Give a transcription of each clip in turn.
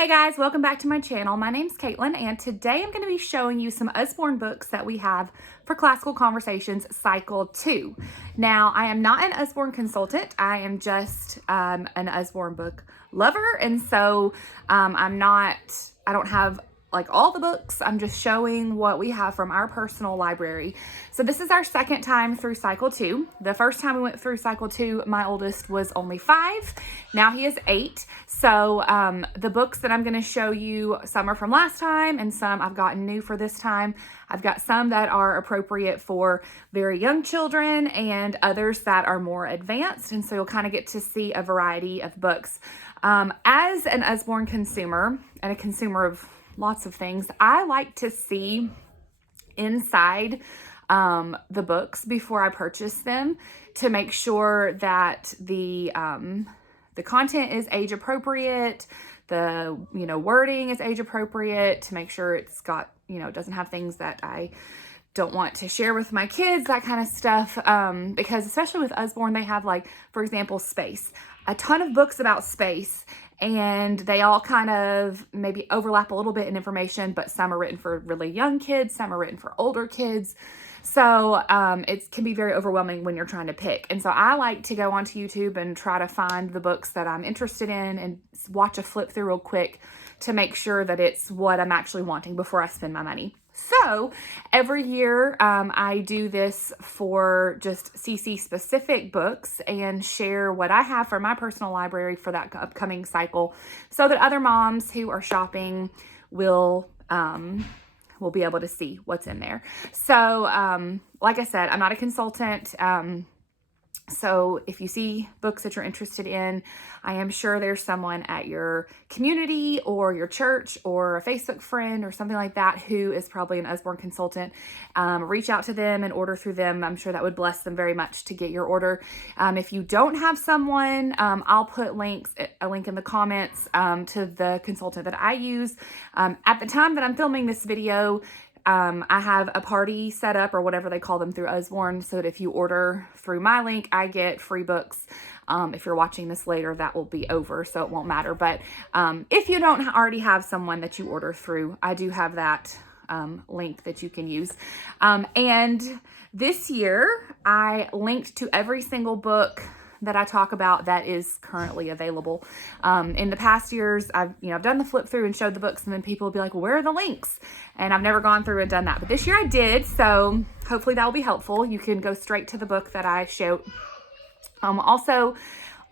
Hey guys, welcome back to my channel. My name's Caitlin, and today I'm going to be showing you some Usborne books that we have for Classical Conversations Cycle 2. Now, I am not an Usborne consultant. I am just an Usborne book lover, and so I don't have like all the books. I'm just showing what we have from our personal library. So this is our second time through Cycle 2. The first time we went through Cycle 2, my oldest was only 5. Now he is 8. So the books that I'm going to show you, some are from last time and some I've gotten new for this time. I've got some that are appropriate for very young children and others that are more advanced. And so you'll kind of get to see a variety of books. As an Usborne consumer and a consumer of lots of things, I like to see inside the books before I purchase them to make sure that the content is age appropriate, the wording is age appropriate, to make sure it's got it doesn't have things that I don't want to share with my kids, that kind of stuff, because especially with Usborne, they have, like, for example, space, a ton of books about space, and they all kind of maybe overlap a little bit in information, but some are written for really young kids, some are written for older kids. So it can be very overwhelming when you're trying to pick. And so I like to go onto YouTube and try to find the books that I'm interested in and watch a flip through real quick to make sure that it's what I'm actually wanting before I spend my money. So every year I do this for just CC specific books and share what I have for my personal library for that upcoming cycle so that other moms who are shopping will be able to see what's in there. So like I said, I'm not a consultant. So if you see books that you're interested in, I am sure there's someone at your community or your church or a Facebook friend or something like that who is probably an Usborne consultant. Reach out to them and order through them. I'm sure that would bless them very much to get your order. If you don't have someone, I'll put a link in the comments to the consultant that I use. At the time that I'm filming this video, I have a party set up, or whatever they call them, through Usborne, so that if you order through my link, I get free books. If you're watching this later, that will be over, so it won't matter. But if you don't already have someone that you order through, I do have that link that you can use. And this year, I linked to every single book that I talk about that is currently available. In the past years, I've done the flip through and showed the books, and then people will be like, well, where are the links? And I've never gone through and done that. But this year I did, so hopefully that will be helpful. You can go straight to the book that I showed. Also,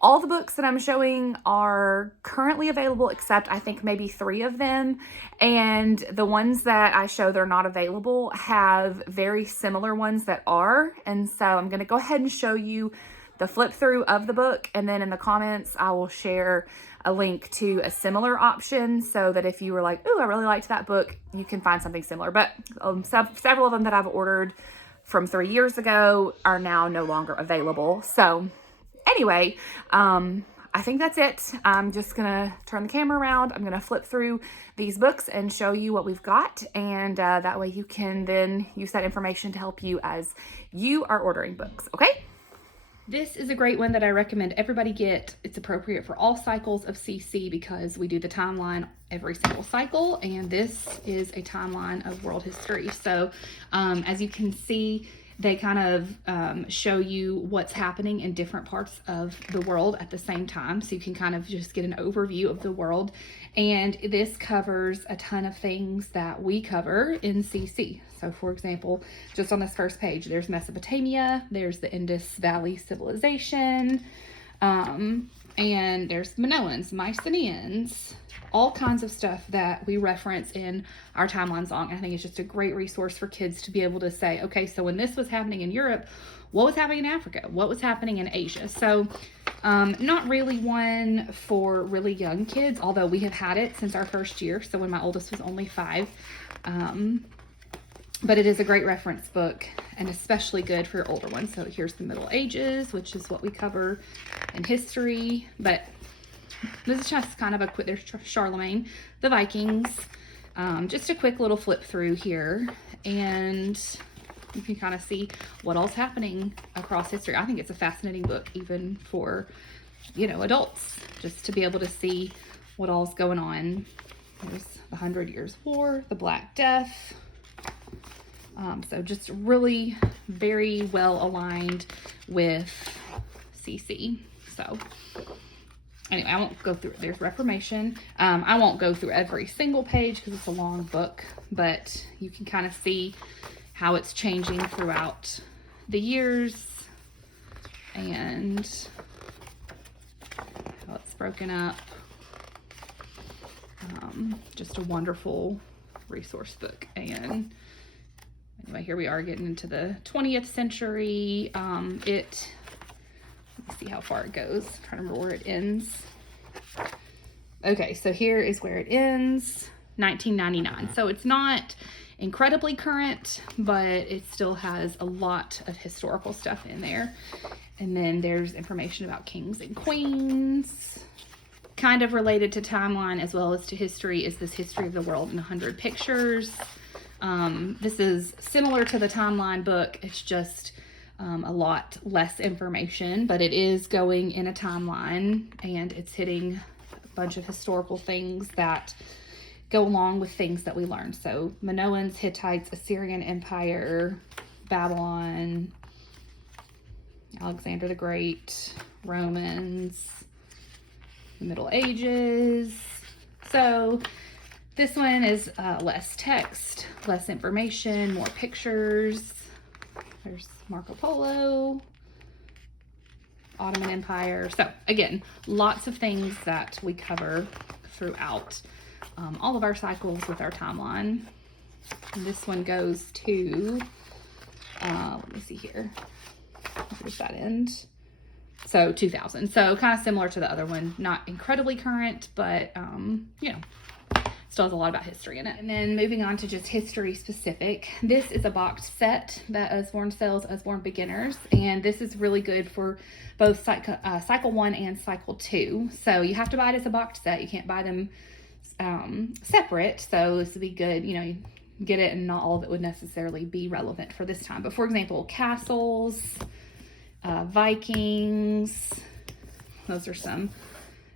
all the books that I'm showing are currently available, except I think maybe 3 of them. And the ones that I show that are not available have very similar ones that are. And so I'm going to go ahead and show you the flip through of the book, and then in the comments I will share a link to a similar option so that if you were like, ooh, I really liked that book, you can find something similar. But several of them that I've ordered from 3 years ago are now no longer available. So anyway, I think that's it. I'm just gonna turn the camera around. I'm gonna flip through these books and show you what we've got, and that way you can then use that information to help you as you are ordering books, okay? This is a great one that I recommend everybody get. It's appropriate for all cycles of CC because we do the timeline every single cycle, and this is a timeline of world history. So as you can see, they kind of show you what's happening in different parts of the world at the same time. So you can kind of just get an overview of the world. And this covers a ton of things that we cover in CC. So for example, just on this first page, there's Mesopotamia, there's the Indus Valley Civilization, and there's Minoans, Mycenaeans, all kinds of stuff that we reference in our timeline song. I think it's just a great resource for kids to be able to say, okay, so when this was happening in Europe, what was happening in Africa? What was happening in Asia? So not really one for really young kids, although we have had it since our first year. So when my oldest was only 5, but it is a great reference book and especially good for your older ones. So here's the Middle Ages, which is what we cover in history, but this is just kind of a quick, there's Charlemagne, the Vikings, just a quick little flip through here, and you can kind of see what all's happening across history. I think it's a fascinating book, even for, adults, just to be able to see what all's going on. There's the 100 Years' War, the Black Death. So just really very well aligned with CC. So anyway, I won't go through it. There's Reformation. I won't go through every single page because it's a long book, but you can kind of see how it's changing throughout the years and how it's broken up. Just a wonderful resource book. And anyway, here we are getting into the 20th century. Let me see how far it goes. I'm trying to remember where it ends. Okay, so here is where it ends, 1999. So it's not incredibly current, but it still has a lot of historical stuff in there. And then there's information about kings and queens. Kind of related to timeline as well as to history is this History of the World in 100 Pictures. This is similar to the timeline book. It's just a lot less information, but it is going in a timeline and it's hitting a bunch of historical things that go along with things that we learned. So Minoans, Hittites, Assyrian Empire, Babylon, Alexander the Great, Romans, the Middle Ages. So this one is less text, less information, more pictures. There's Marco Polo, Ottoman Empire. So again, lots of things that we cover throughout all of our cycles with our timeline. And this one goes to, let me see here. Where does that end? So 2000. So kind of similar to the other one, not incredibly current, but you know, still has a lot about history in it. And then moving on to just history specific. This is a boxed set that Usborne sells, Usborne Beginners. And this is really good for both cycle 1 and cycle 2. So you have to buy it as a boxed set. You can't buy them separate. So this would be good, you know, you get it and not all of it would necessarily be relevant for this time. But for example, castles, Vikings, those are some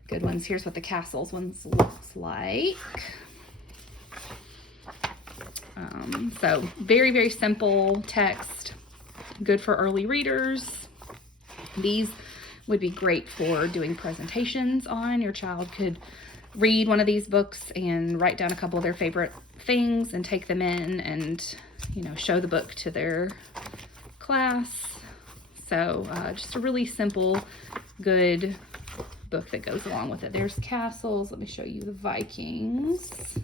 good ones. Here's what the castles ones looks like. So very, very simple text, good for early readers. These would be great for doing presentations on. Your child could read one of these books and write down a couple of their favorite things and take them in and, you know, show the book to their class. So just a really simple, good book that goes along with it. There's castles. Let me show you the Vikings. Let's see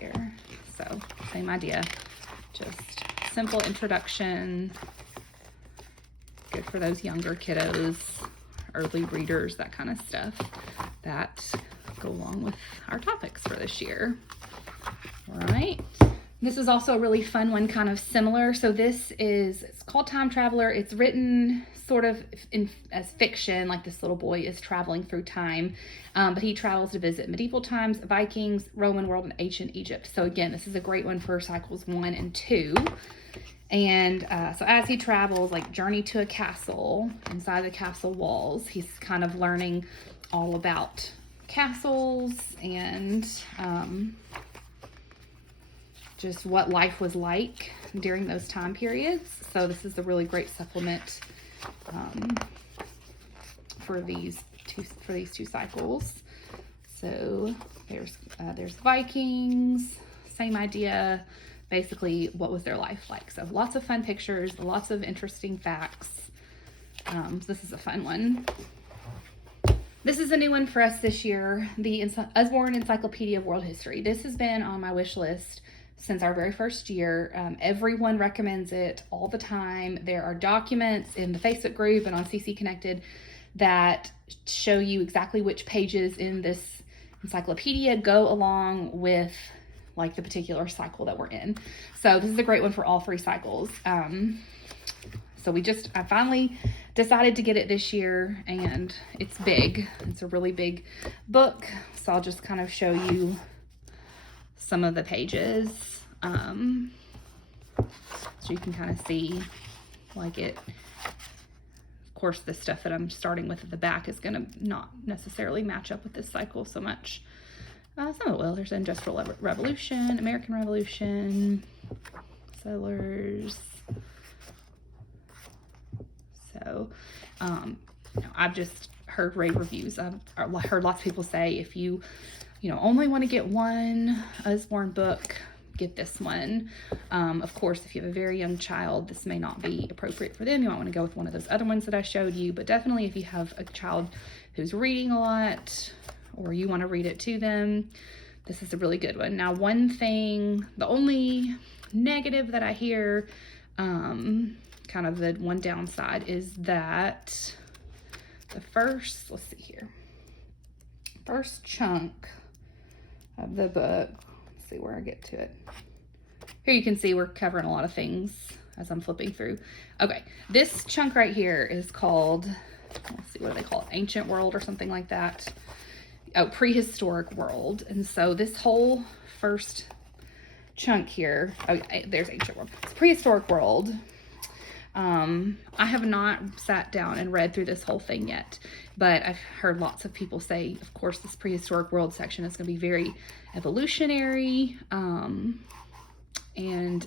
here. So same idea, just simple introduction, good for those younger kiddos, early readers, that kind of stuff that go along with our topics for this year. All right. This is also a really fun one, kind of similar. So this is, it's called Time Traveler. It's written sort of as fiction, like this little boy is traveling through time, but he travels to visit medieval times, Vikings, Roman world, and ancient Egypt. So again, this is a great one for cycles 1 and 2. And so as he travels, like journey to a castle, inside the castle walls, he's kind of learning all about castles and just what life was like during those time periods. So this is a really great supplement for these two cycles. So there's Vikings, same idea. Basically, what was their life like? So lots of fun pictures, lots of interesting facts. This is a fun one. This is a new one for us this year, the Usborne Encyclopedia of World History. This has been on my wish list since our very first year. Everyone recommends it all the time. There are documents in the Facebook group and on CC Connected that show you exactly which pages in this encyclopedia go along with like the particular cycle that we're in. So this is a great one for all 3 cycles. So I finally decided to get it this year, and it's big. It's a really big book. So I'll just kind of show you some of the pages. So you can kind of see like it. Of course, the stuff that I'm starting with at the back is going to not necessarily match up with this cycle so much. Some of it will. There's Industrial Revolution, American Revolution, Settlers. So, I've just heard rave reviews. I've heard lots of people say if you only want to get one Usborne book, get this one. Of course, if you have a very young child, this may not be appropriate for them. You might want to go with one of those other ones that I showed you, but definitely if you have a child who's reading a lot or you want to read it to them, this is a really good one. Now, one thing, the only negative that I hear, kind of the one downside, is that the first, let's see here, first chunk of the book, let's see where I get to it. Here you can see we're covering a lot of things as I'm flipping through. Okay, this chunk right here is called, let's see, what do they call it? Ancient World or something like that. Oh, Prehistoric World. And so this whole first chunk here, oh, there's Ancient World. It's Prehistoric World. I have not sat down and read through this whole thing yet, but I've heard lots of people say, of course, this Prehistoric World section is going to be very evolutionary. And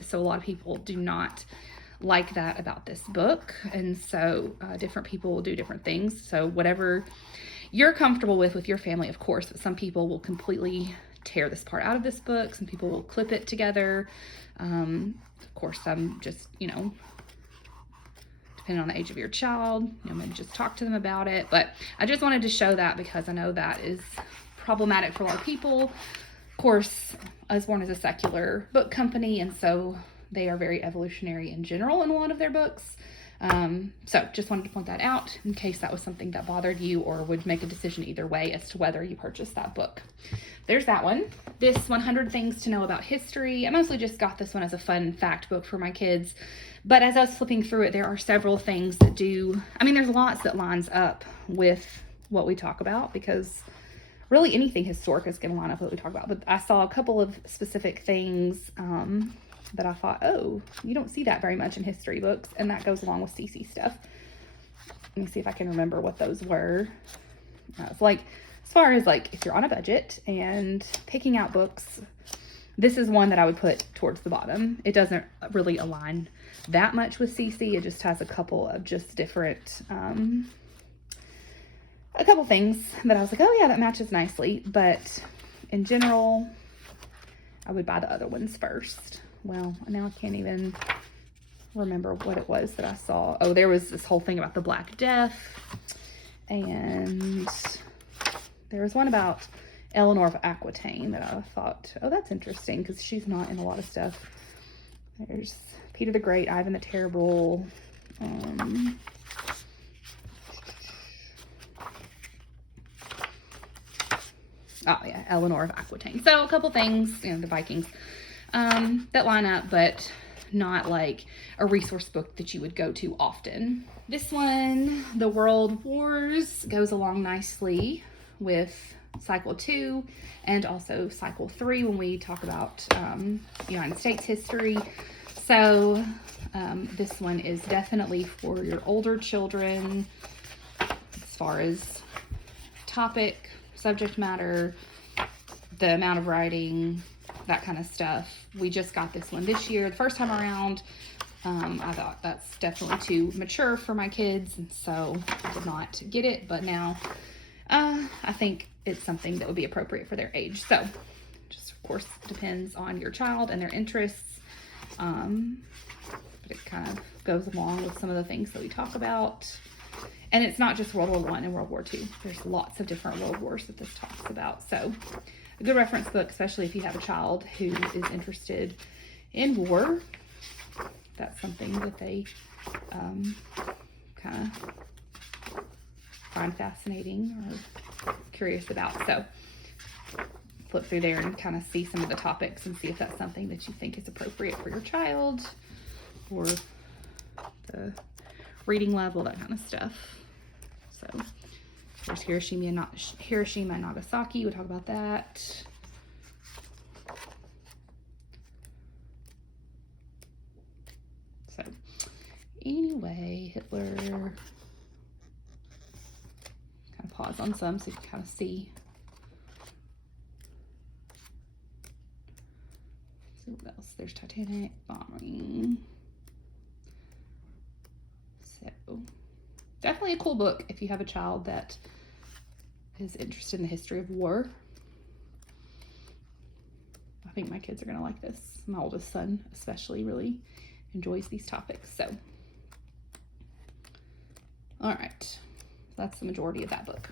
so a lot of people do not like that about this book. And so different people will do different things. So whatever you're comfortable with your family, of course, but some people will completely tear this part out of this book. Some people will clip it together. Of course, some just, depending on the age of your child, maybe just talk to them about it. But I just wanted to show that because I know that is problematic for a lot of people. Of course, Usborne is a secular book company, and so they are very evolutionary in general in a lot of their books. So just wanted to point that out in case that was something that bothered you or would make a decision either way as to whether you purchase that book. There's that one. This 100 Things to Know About History. I mostly just got this one as a fun fact book for my kids. But as I was flipping through it, there are several things that there's lots that lines up with what we talk about, because really anything historic is going to line up with what we talk about. But I saw a couple of specific things that I thought, oh, you don't see that very much in history books, and that goes along with CC stuff. Let me see if I can remember what those were. It's like, as far as like if you're on a budget and picking out books, this is one that I would put towards the bottom. It doesn't really align that much with CC. It just has a couple of just different, a couple things that I was like, oh yeah, that matches nicely. But in general, I would buy the other ones first. Well, now I can't even remember what it was that I saw. Oh, there was this whole thing about the Black Death. And there was one about Eleanor of Aquitaine that I thought, oh, that's interesting because she's not in a lot of stuff. There's Peter the Great, Ivan the Terrible. Oh yeah, Eleanor of Aquitaine. So a couple things, the Vikings, that line up, but not like a resource book that you would go to often. This one, The World Wars, goes along nicely with Cycle 2 and also Cycle 3 when we talk about United States history. So this one is definitely for your older children as far as topic, subject matter, the amount of writing, that kind of stuff. We just got this one this year, the first time around. I thought that's definitely too mature for my kids, and so I did not get it, but now I think it's something that would be appropriate for their age. So just of course depends on your child and their interests, but it kind of goes along with some of the things that we talk about. And it's not just World War I and World War II. There's lots of different world wars that this talks about. So a good reference book, especially if you have a child who is interested in war. That's something that they kind of find fascinating or curious about. So flip through there and kind of see some of the topics and see if that's something that you think is appropriate for your child or the reading level, that kind of stuff. So there's Hiroshima and Nagasaki. We'll talk about that. So anyway, Hitler, pause on some so you can kind of see. So what else? There's Titanic, bombing. So definitely a cool book if you have a child that is interested in the history of war. I think my kids are going to like this. My oldest son especially really enjoys these topics. So, all right, that's the majority of that book.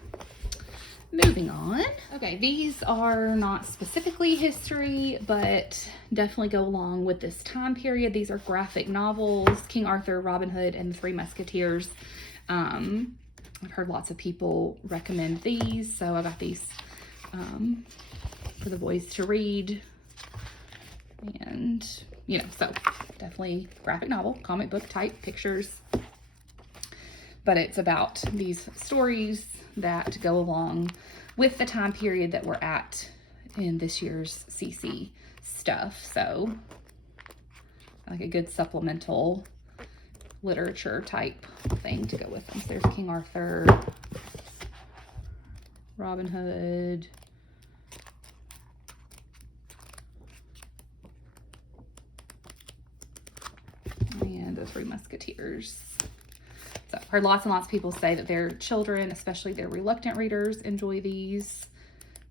Moving on. Okay, these are not specifically history, but definitely go along with this time period. These are graphic novels, King Arthur, Robin Hood, and the Three Musketeers. I've heard lots of people recommend these, so I got these for the boys to read. And, you know, so definitely graphic novel, comic book type pictures. But it's about these stories that go along with the time period that we're at in this year's CC stuff. So like a good supplemental literature type thing to go with them. So there's King Arthur, Robin Hood, and the Three Musketeers. So I've heard lots and lots of people say that their children, especially their reluctant readers, enjoy these.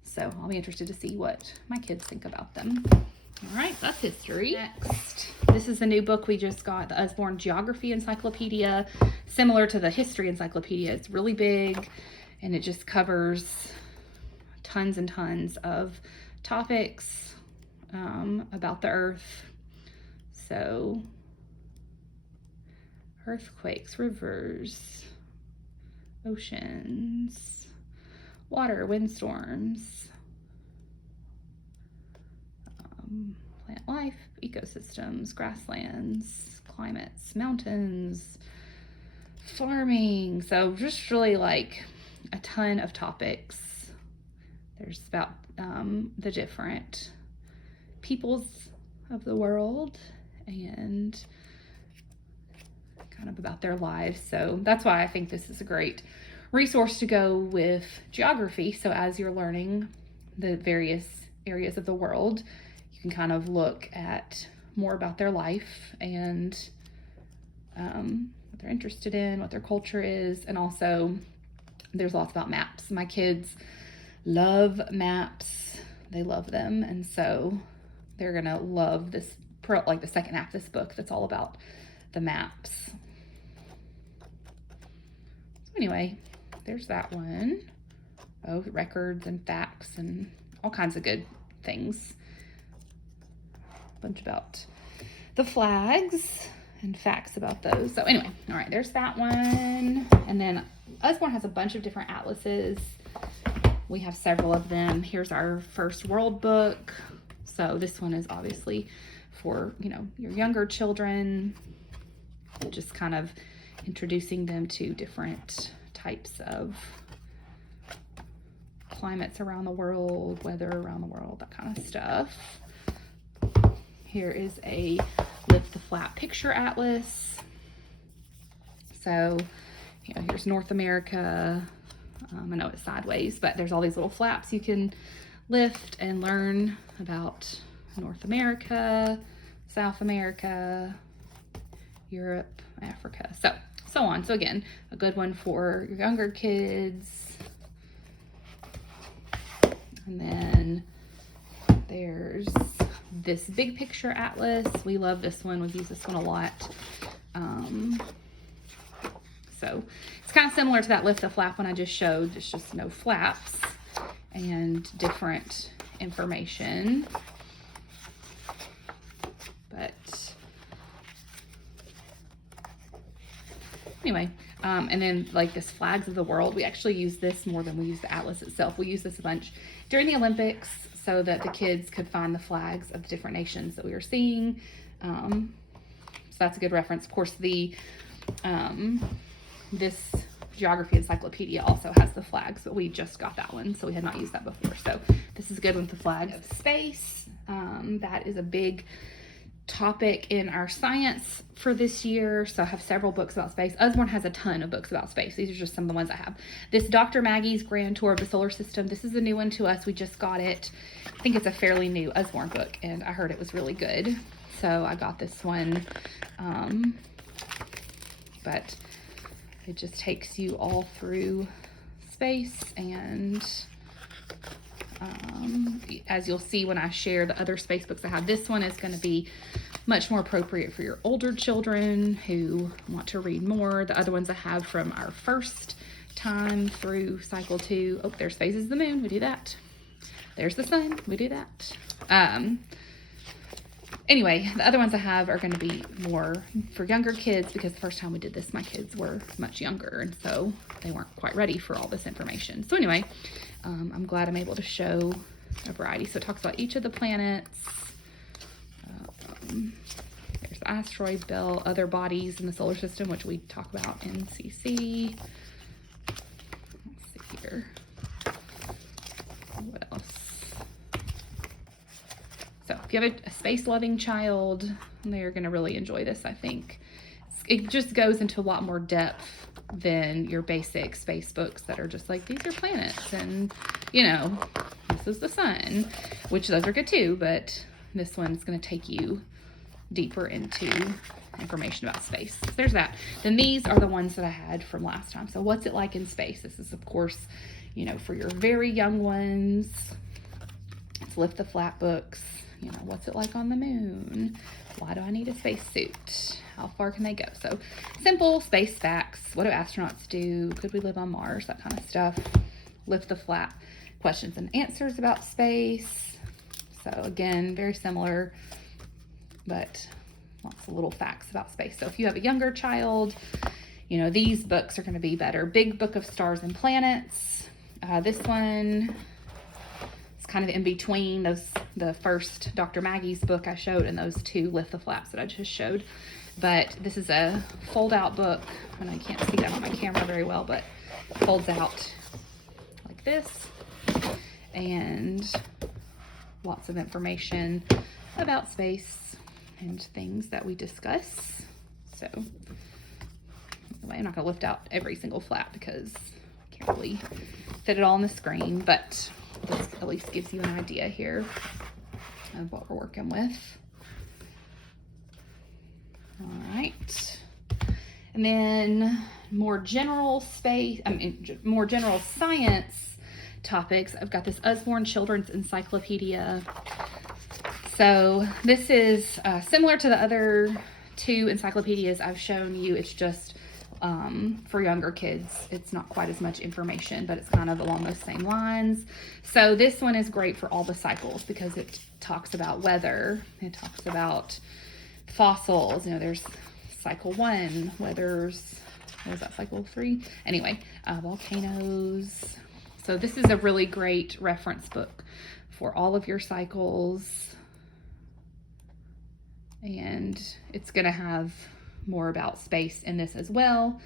So I'll be interested to see what my kids think about them. All right, that's history. Next, this is the new book we just got, the Usborne Geography Encyclopedia. Similar to the History Encyclopedia. It's really big and it just covers tons and tons of topics about the earth. So earthquakes, rivers, oceans, water, windstorms, plant life, ecosystems, grasslands, climates, mountains, farming. So just really like a ton of topics. There's about the different peoples of the world and kind of about their lives. So that's why I think this is a great resource to go with geography. So as you're learning the various areas of the world, you can kind of look at more about their life and what they're interested in, what their culture is. And also there's lots about maps. My kids love maps. They love them. And so they're going to love this, like the second half of this book that's all about the maps. So anyway, there's that one. Oh, records and facts and all kinds of good things. A bunch about the flags and facts about those. So anyway, all right, there's that one. And then Usborne has a bunch of different atlases. We have several of them. Here's our First World book. So this one is obviously for, you know, your younger children, just kind of introducing them to different types of climates around the world, weather around the world, that kind of stuff. Here is a Lift the Flap Picture Atlas. So, you know, here's North America. I know it's sideways, but there's all these little flaps you can lift and learn about North America, South America, Europe, Africa, so on. So again, a good one for your younger kids. And then there's this big picture atlas. We love this one. We've used this one a lot. So it's kind of similar to that Lift the Flap one I just showed. It's just no flaps and different information. But anyway, and then like this Flags of the World, we actually use this more than we use the atlas itself. We use this a bunch during the Olympics so that the kids could find the flags of the different nations that we were seeing. So that's a good reference. Of course, the this geography encyclopedia also has the flags, but we just got that one, so we had not used that before. So this is a good one with the flags of space. That is a big topic in our science for this year. So I have several books about space. Usborne has a ton of books about space. These are just some of the ones I have. This Dr. Maggie's Grand Tour of the Solar System. This is a new one to us. We just got it. I think it's a fairly new Usborne book, and I heard it was really good. So I got this one. But it just takes you all through space, and as you'll see when I share the other space books I have, this one is going to be much more appropriate for your older children who want to read more. The other ones I have from our first time through cycle 2. Oh, there's phases of the moon. We do that. There's the sun. We do that. Anyway, the other ones I have are going to be more for younger kids, because the first time we did this, my kids were much younger, and so they weren't quite ready for all this information. So anyway, I'm glad I'm able to show a variety. So it talks about each of the planets. There's the asteroid belt, other bodies in the solar system, which we talk about in CC. Let's see here. What else? So if you have a space-loving child, they're going to really enjoy this, I think. It just goes into a lot more depth than your basic space books that are just like, these are planets, and, you know, this is the sun, which those are good too, but this one's going to take you deeper into information about space. So there's that. Then these are the ones that I had from last time. So what's it like in space? This is, of course, you know, for your very young ones. It's Lift the Flap books. You know, what's it like on the moon? Why do I need a spacesuit? How far can they go? So simple space facts. What do astronauts do? Could we live on Mars? That kind of stuff. Lift the Flap. Questions and answers about space. So again, very similar, but lots of little facts about space. So if you have a younger child, you know, these books are going to be better. Big Book of Stars and Planets. This one is kind of in between the first Dr. Maggie's book I showed and those two Lift the Flaps that I just showed. But this is a fold-out book, and I can't see that on my camera very well, but it folds out like this, and lots of information about space and things that we discuss. So anyway, I'm not going to lift out every single flap because I can't really fit it all on the screen, but this at least gives you an idea here of what we're working with. All right. And then more general science topics. I've got this Usborne Children's Encyclopedia. So this is similar to the other two encyclopedias I've shown you. It's just for younger kids. It's not quite as much information, but it's kind of along those same lines. So this one is great for all the cycles because it talks about weather. It talks about fossils. You know, there's cycle 1, weather's, what was that, cycle 3? Anyway, volcanoes. So this is a really great reference book for all of your cycles. And it's going to have more about space in this as well.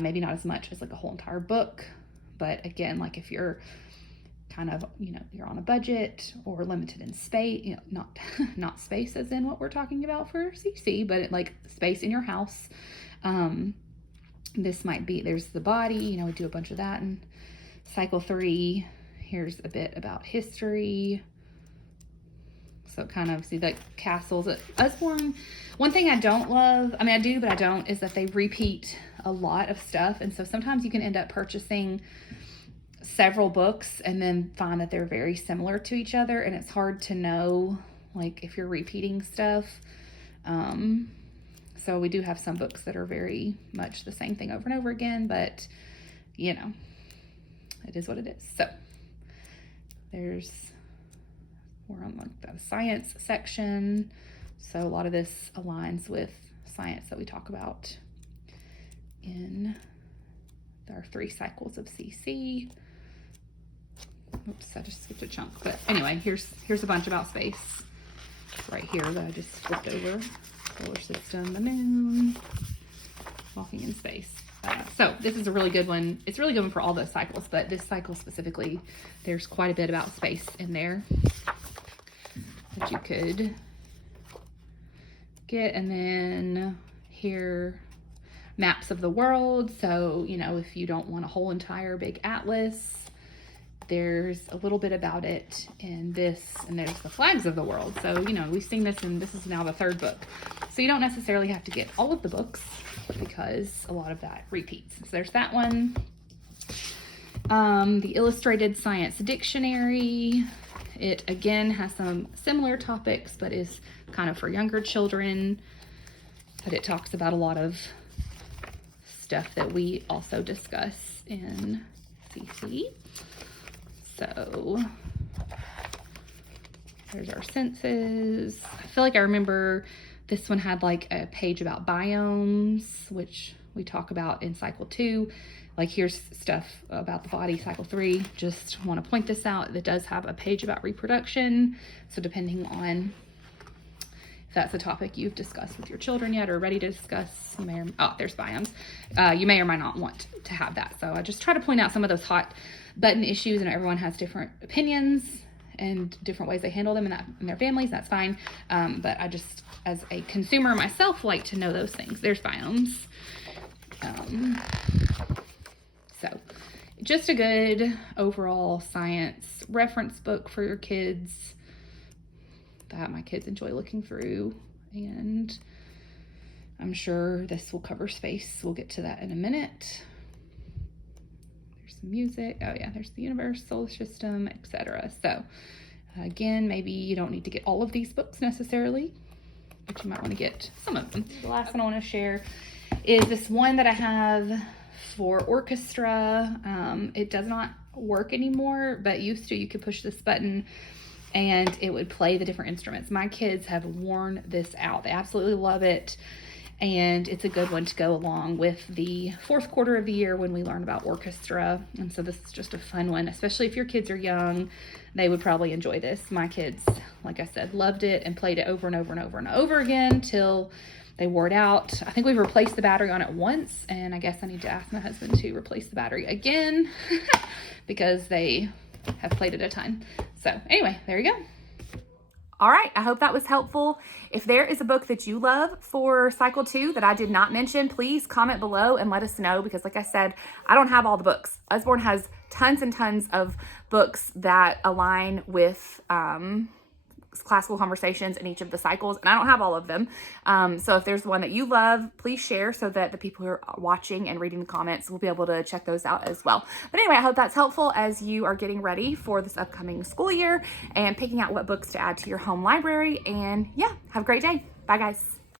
Maybe not as much as like a whole entire book, but again, like if you're kind of, you know, you're on a budget or limited in space, you know, not space as in what we're talking about for CC, but like space in your house. This might be, there's the body, you know, we do a bunch of that in cycle 3. Here's a bit about history. So kind of see the castles at Usborne. One thing I don't love, I mean, I do, but I don't, is that they repeat a lot of stuff. And so sometimes you can end up purchasing several books and then find that they're very similar to each other. And it's hard to know, like, if you're repeating stuff. So we do have some books that are very much the same thing over and over again, but, you know, it is what it is. So we're on like the science section. So a lot of this aligns with science that we talk about in our 3 cycles of CC. Oops, I just skipped a chunk. But anyway, here's a bunch about space right here that I just flipped over. Solar system, the moon, walking in space. So this is a really good one. It's a really good one for all those cycles, but this cycle specifically, there's quite a bit about space in there that you could get. And then here, maps of the world. So, you know, if you don't want a whole entire big atlas, there's a little bit about it in this, and there's the flags of the world. So, you know, we've seen this, and this is now the third book. So you don't necessarily have to get all of the books because a lot of that repeats. So there's that one. The Illustrated Science Dictionary. It again has some similar topics, but is kind of for younger children. But it talks about a lot of stuff that we also discuss in CC. So there's our senses. I feel like I remember this one had like a page about biomes, which we talk about in cycle 2. Like here's stuff about the body, cycle 3. Just want to point this out. That does have a page about reproduction. So depending on if that's a topic you've discussed with your children yet or ready to discuss, you may or, there's biomes. You may or might not want to have that. So I just try to point out some of those hot button issues, and everyone has different opinions and different ways they handle them in their families. That's fine. But I just, as a consumer myself, like to know those things. There's biomes. So just a good overall science reference book for your kids that my kids enjoy looking through. And I'm sure this will cover space. We'll get to that in a minute. There's some music. Oh yeah, there's the universe, solar system, etc. So again, maybe you don't need to get all of these books necessarily, but you might want to get some of them. The last one I want to share is this one that I have for orchestra. It does not work anymore, but used to. You could push this button and it would play the different instruments. My kids have worn this out. They absolutely love it. And it's a good one to go along with the fourth quarter of the year when we learn about orchestra. And so this is just a fun one, especially if your kids are young. They would probably enjoy this. My kids, like I said, loved it and played it over and over and over and over again till they wore it out. I think we've replaced the battery on it once, and I guess I need to ask my husband to replace the battery again because they have played it a ton. So anyway, there you go. All right, I hope that was helpful. If there is a book that you love for cycle 2 that I did not mention, please comment below and let us know, because like I said, I don't have all the books. Usborne has tons and tons of books that align with classical conversations in each of the cycles, and I don't have all of them. So if there's one that you love, please share so that the people who are watching and reading the comments will be able to check those out as well. But anyway, I hope that's helpful as you are getting ready for this upcoming school year and picking out what books to add to your home library. And yeah, have a great day. Bye guys.